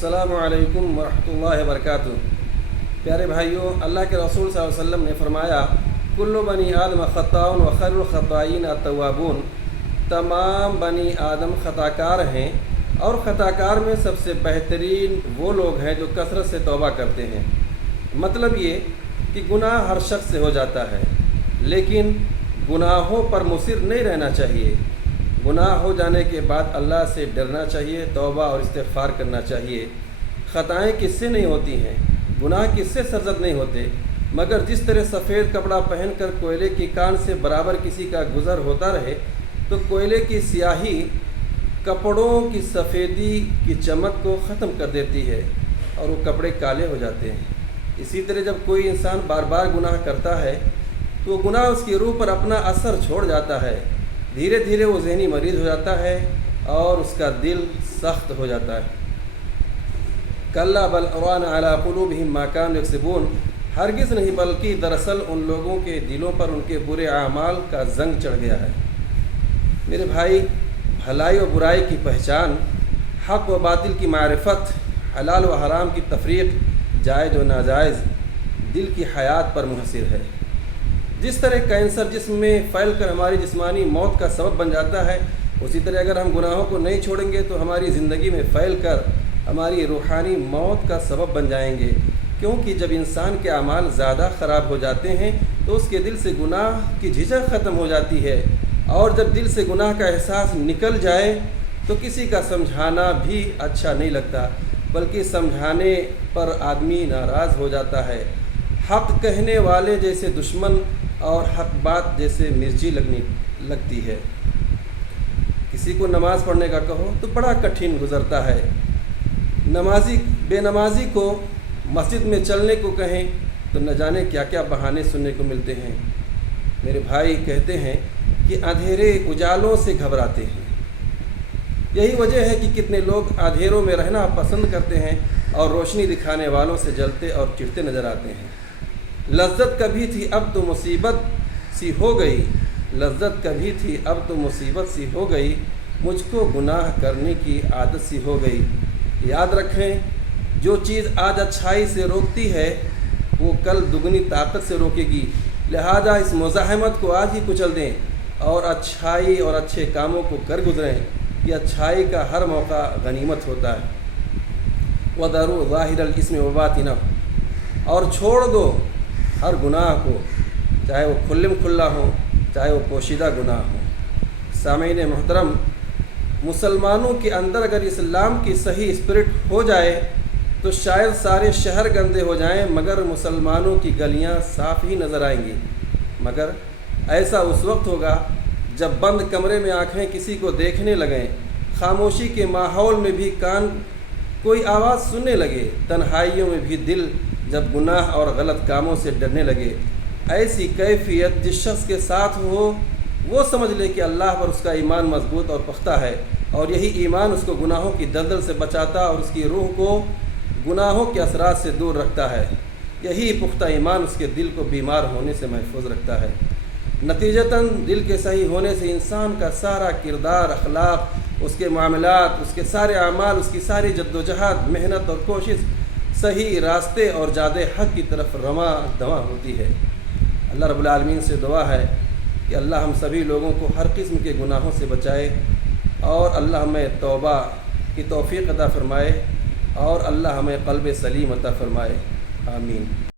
अस्सलामु अलैकुम वरहमतुल्लाहि वबरकातुहू। प्यारे भाइयों, अल्लाह के रसूल सल्लल्लाहु अलैहि वसल्लम ने फरमाया, कुल्लु बनी आदम ख़ताउन व खैरुल ख़ताईन अत-तव्वाबून। तमाम बनी आदम ख़ताकार हैं और ख़ताकार में सबसे बेहतरीन वो लोग हैं जो कसरत से तौबा करते हैं। मतलब ये कि गुनाह हर शख्स से हो जाता है, लेकिन गुनाहों पर मुसिर नहीं रहना चाहिए। गुनाह हो जाने के बाद अल्लाह से डरना चाहिए, तौबा और इस्तिग़फ़ार करना चाहिए। ख़ताएँ किससे नहीं होती हैं, गुनाह किससे सरज़द नहीं होते, मगर जिस तरह सफ़ेद कपड़ा पहनकर कोयले की कान से बराबर किसी का गुज़र होता रहे तो कोयले की स्याही कपड़ों की सफ़ेदी की चमक को ख़त्म कर देती है और वो कपड़े काले हो जाते हैं। इसी तरह जब कोई इंसान बार बार गुनाह करता है तो गुनाह उसकी रूह पर अपना असर छोड़ जाता है। धीरे धीरे वो ज़हनी मरीज़ हो जाता है और उसका दिल सख्त हो जाता है। कल्ला बल रान अला क़ुलूबिहिम मा कानू यक्सिबून। हरगिज़ नहीं, बल्कि दरअसल उन लोगों के दिलों पर उनके बुरे आमाल का जंग चढ़ गया है। मेरे भाई, भलाई व बुराई की पहचान, हक़ व बातिल की मारिफत, हलाल व हराम की तफरीक, जायज़ व नाजायज़ दिल की हयात पर मुहसिर है। जिस तरह कैंसर जिस्म में फैल कर हमारी जिस्मानी मौत का सबब बन जाता है, उसी तरह अगर हम गुनाहों को नहीं छोड़ेंगे तो हमारी ज़िंदगी में फैल कर हमारी रूहानी मौत का सबब बन जाएंगे। क्योंकि जब इंसान के अमाल ज़्यादा ख़राब हो जाते हैं तो उसके दिल से गुनाह की झिझक ख़त्म हो जाती है, और जब दिल से गुनाह का एहसास निकल जाए तो किसी का समझाना भी अच्छा नहीं लगता, बल्कि समझाने पर आदमी नाराज़ हो जाता है। हक़ कहने वाले जैसे दुश्मन और हक़ बात जैसे मिर्ची लगती है। किसी को नमाज़ पढ़ने का कहो तो बड़ा कठिन गुज़रता है। बेनमाजी को मस्जिद में चलने को कहें तो न जाने क्या क्या बहाने सुनने को मिलते हैं। मेरे भाई कहते हैं कि अंधेरे उजालों से घबराते हैं। यही वजह है कि कितने लोग अंधेरों में रहना पसंद करते हैं और रोशनी दिखाने वालों से जलते और चिढ़ते नज़र आते हैं। लज्जत कभी थी अब तो मुसीबत सी हो गई, लज्जत कभी थी अब तो मुसीबत सी हो गई, मुझको गुनाह करने की आदत सी हो गई। याद रखें, जो चीज़ आज अच्छाई से रोकती है वो कल दुगनी ताकत से रोकेगी। लिहाजा इस मुज़ाहमत को आज ही कुचल दें और अच्छाई और अच्छे कामों को कर गुजरें। कि अच्छाई का हर मौका गनीमत होता है। वदरू ज़ाहिरल इस्म व बातिना, और छोड़ दो हर गुनाह को, चाहे वो खुल्लम खुल्ला हो, चाहे वो पोशीदा गुनाह हो। सामीन मोहतरम, मुसलमानों के अंदर अगर इस्लाम की सही स्पिरिट हो जाए तो शायद सारे शहर गंदे हो जाएं, मगर मुसलमानों की गलियां साफ़ ही नज़र आएंगी। मगर ऐसा उस वक्त होगा जब बंद कमरे में आँखें किसी को देखने लगें, खामोशी के माहौल में भी कान कोई आवाज़ सुनने लगे, तन्हाइयों में भी दिल जब गुनाह और गलत कामों से डरने लगे। ऐसी कैफियत जिस शख्स के साथ हो वो समझ ले कि अल्लाह पर उसका ईमान मजबूत और पुख्ता है, और यही ईमान उसको गुनाहों की दलदल से बचाता और उसकी रूह को गुनाहों के असरात से दूर रखता है। यही पुख्ता ईमान उसके दिल को बीमार होने से महफूज रखता है। नतीजतन दिल के सही होने से इंसान का सारा किरदार, अखलाक, उसके मामलात, उसके सारे अमाल, उसकी सारी जद्दोजहद, मेहनत और कोशिश सही रास्ते और जादे हक़ की तरफ रवा दवा होती है। अल्लाह रब्बुल आलमीन से दुआ है कि अल्लाह हम सभी लोगों को हर किस्म के गुनाहों से बचाए, और अल्लाह हमें तौबा की तौफ़ीक़ अता फ़रमाए, और अल्लाह हमें क़ल्ब सलीम अता फ़रमाए। आमीन।